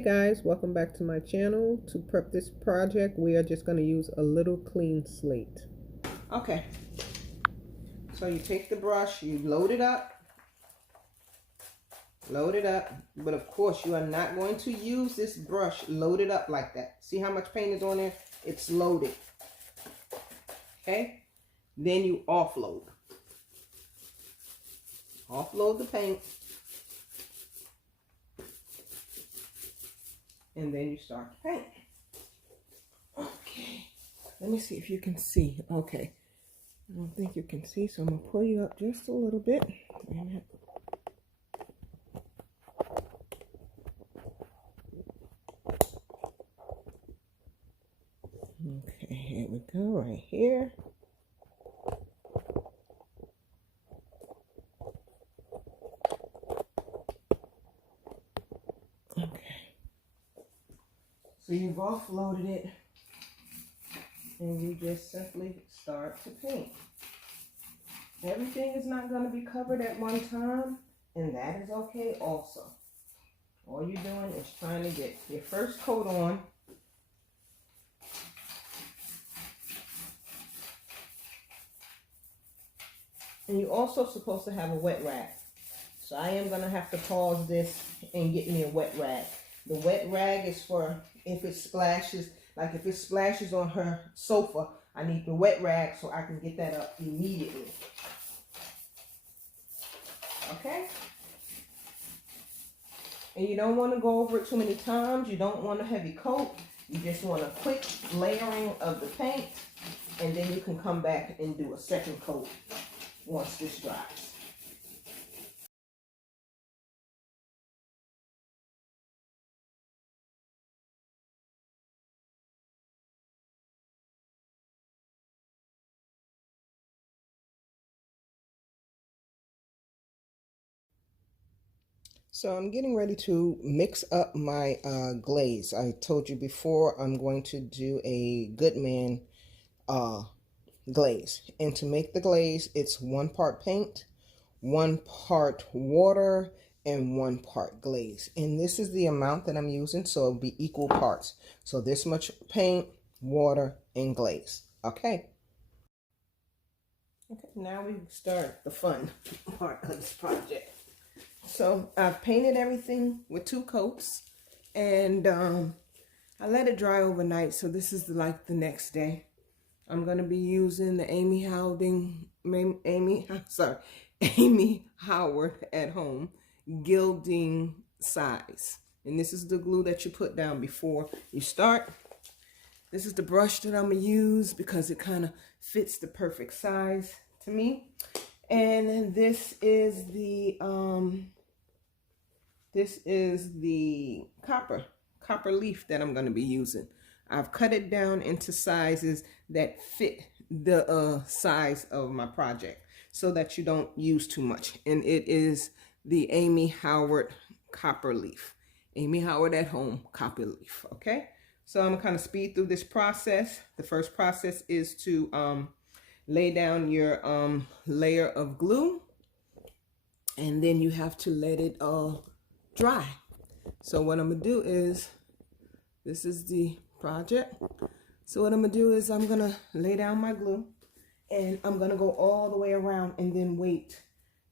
Hey guys, welcome back to my channel. To prep this project, we are just going to use a little clean slate. Okay, so you take the brush, you load it up, but of course you are not going to use this brush loaded up like that. See how much paint is on there? It's loaded. Okay, then you offload the paint, and then you start to paint. Okay, let me see if you can see. Okay, I don't think you can see, so I'm gonna pull you up just a little bit. Wait a minute. Okay, here we go, right here. Okay, so you've offloaded it, and you just simply start to paint. Everything is not going to be covered at one time, and that is okay also. All you're doing is trying to get your first coat on. And you're also supposed to have a wet rag. So I am going to have to pause this and get me a wet rag. The wet rag is for if it splashes, like if it splashes on her sofa, I need the wet rag so I can get that up immediately. Okay? And you don't want to go over it too many times. You don't want a heavy coat. You just want a quick layering of the paint, and then you can come back and do a second coat once this dries. So I'm getting ready to mix up my glaze. I told you before I'm going to do a Goodman glaze. And to make the glaze, it's 1 part paint, 1 part water, and 1 part glaze. And this is the amount that I'm using, so it'll be equal parts. So this much paint, water, and glaze. Okay. Okay, now we start the fun part of this project. So I've painted everything with 2 coats, and I let it dry overnight. So this is like the next day. I'm going to be using the Amy Howard at home gilding size. And this is the glue that you put down before you start. This is the brush that I'm going to use because it kind of fits the perfect size to me. And this is the copper leaf that I'm going to be using. I've cut it down into sizes that fit the size of my project so that you don't use too much. And it is the Amy Howard copper leaf. Amy Howard at home copper leaf. Okay, so I'm gonna kind of speed through this process. The first process is to lay down your layer of glue, and then you have to let it dry. So what I'm gonna do is, this is the project. So what I'm gonna do is I'm gonna lay down my glue, and I'm gonna go all the way around and then wait,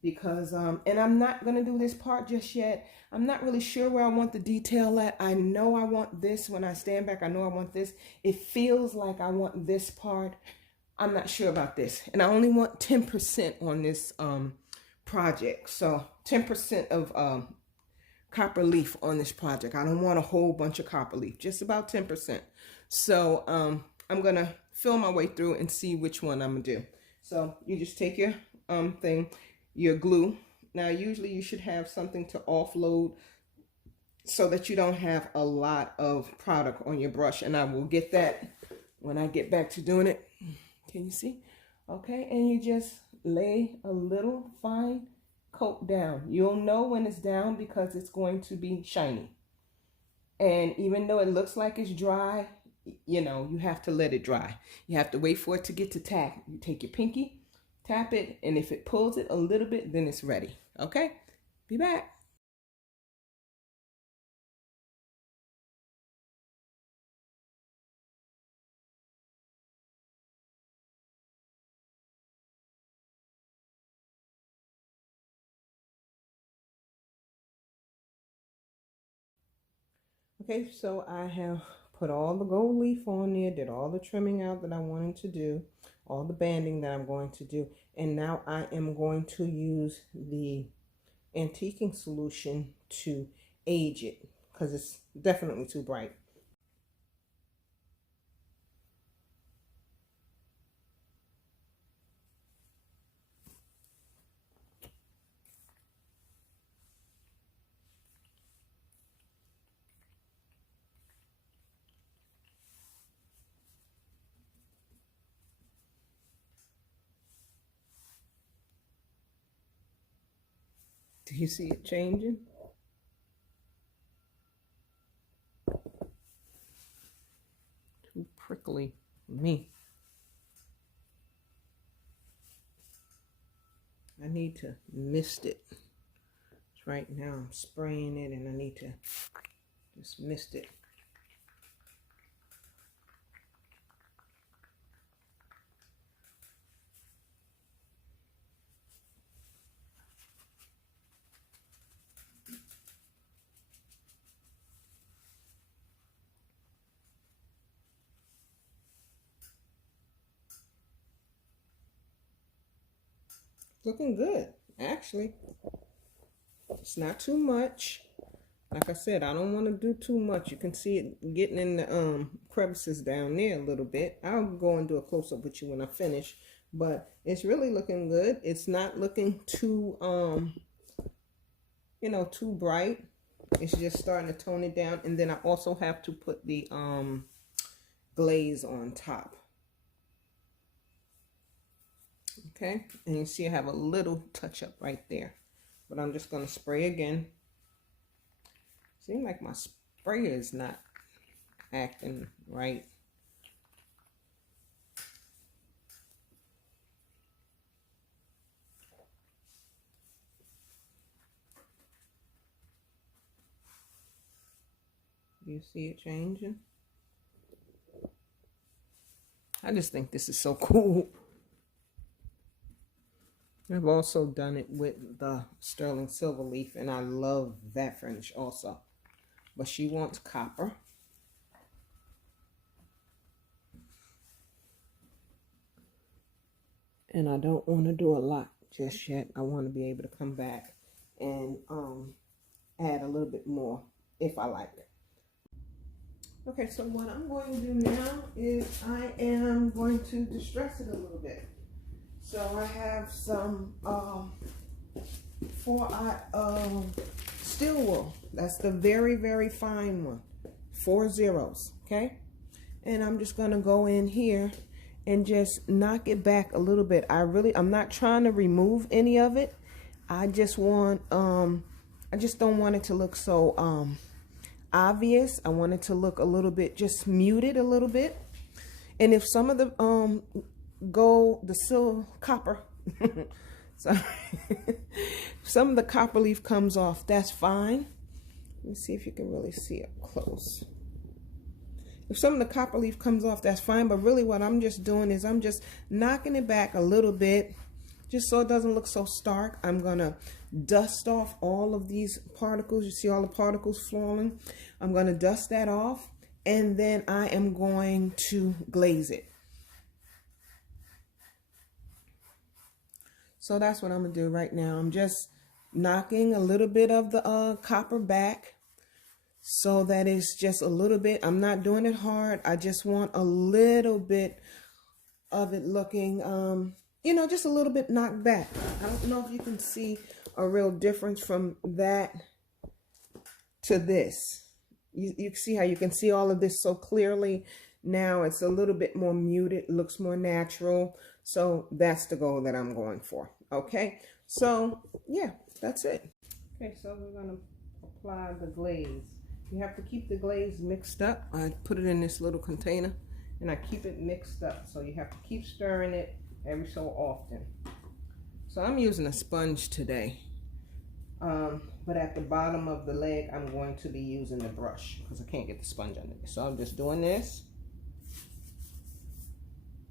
because and I'm not gonna do this part just yet. I'm not really sure where I want the detail at. I know I want this. When I stand back, I know I want this. It feels like I want this part. I'm not sure about this, and I only want 10% on this project. So 10% of copper leaf on this project. I don't want a whole bunch of copper leaf, just about 10%. So I'm gonna feel my way through and see which one I'm gonna do. So you just take your your glue. Now usually you should have something to offload so that you don't have a lot of product on your brush, and I will get that when I get back to doing it. Can you see? Okay, and you just lay a little fine coat down. You'll know when it's down because it's going to be shiny. And even though it looks like it's dry, you know, you have to let it dry. You have to wait for it to get to tap. You take your pinky, tap it, and if it pulls it a little bit, then it's ready. Okay? Be back. Okay, so I have put all the gold leaf on there, did all the trimming out that I wanted to do, all the banding that I'm going to do, and now I am going to use the antiquing solution to age it because it's definitely too bright. Do you see it changing? Too prickly for me. I need to mist it. Right now I'm spraying it and I need to just mist it. Looking good, actually. It's not too much. Like I said, I don't want to do too much. You can see it getting in the crevices down there a little bit. I'll go and do a close-up with you when I finish. But it's really looking good. It's not looking too, you know, too bright. It's just starting to tone it down. And then I also have to put the glaze on top. Okay, and you see I have a little touch up right there, but I'm just going to spray again. Seems like my sprayer is not acting right. You see it changing? I just think this is so cool. I've also done it with the sterling silver leaf, and I love that finish also. But she wants copper. And I don't want to do a lot just yet. I want to be able to come back and add a little bit more if I like it. Okay, so what I'm going to do now is I am going to distress it a little bit. So I have some 4-aught steel wool. That's the very, very fine one. 4 zeros, okay? And I'm just gonna go in here and just knock it back a little bit. I'm not trying to remove any of it. I just want, I just don't want it to look so obvious. I want it to look a little bit, just muted a little bit. And if some of the copper sorry some of the copper leaf comes off, that's fine. Let me see if you can really see up close. If some of the copper leaf comes off, that's fine, but really what I'm just doing is I'm just knocking it back a little bit just so it doesn't look so stark. I'm gonna dust off all of these particles. You see all the particles falling? I'm gonna dust that off, and then I am going to glaze it. So that's what I'm gonna do right now. I'm just knocking a little bit of the copper back so that it's just a little bit. I'm not doing it hard. I just want a little bit of it looking, you know, just a little bit knocked back. I don't know if you can see a real difference from that to this. You see how you can see all of this so clearly. Now it's a little bit more muted, looks more natural. So that's the goal that I'm going for. Okay, so yeah, that's it. Okay, so we're gonna apply the glaze. You have to keep the glaze mixed up. I put it in this little container and I keep it mixed up. So you have to keep stirring it every so often. So I'm using a sponge today. But at the bottom of the leg, I'm going to be using the brush because I can't get the sponge under there. So I'm just doing this.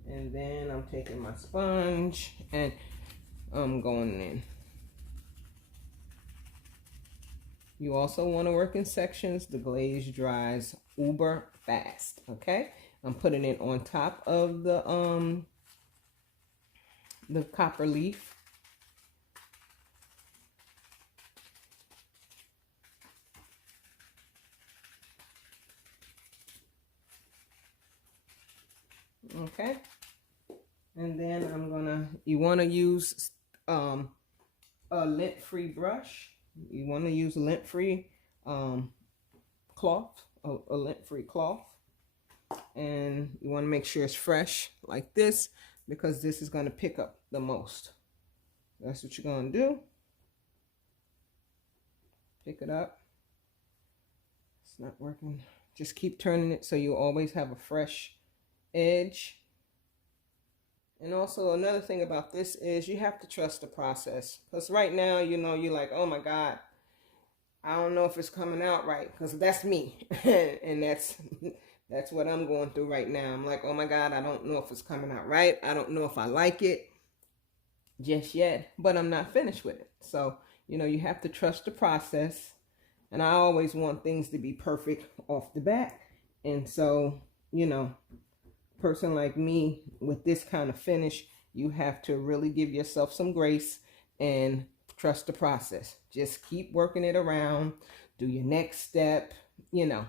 And then I'm taking my sponge and I'm going in. You also want to work in sections. The glaze dries uber fast. Okay, I'm putting it on top of the copper leaf. Okay, and then you want to use a lint-free brush. You want to use a lint-free cloth, a lint-free cloth, and you want to make sure it's fresh like this, because this is going to pick up the most. That's what you're going to do. Pick it up. It's not working. Just keep turning it so you always have a fresh edge. And also another thing about this is you have to trust the process, because right now, you know, you're like, oh my God, I don't know if it's coming out right, because that's me. And that's what I'm going through right now. I'm like, oh my God, I don't know if it's coming out right. I don't know if I like it just yet, but I'm not finished with it. So, you know, you have to trust the process. And I always want things to be perfect off the bat. And so, you know, person like me with this kind of finish, you have to really give yourself some grace and trust the process. Just keep working it around. Do your next step, you know,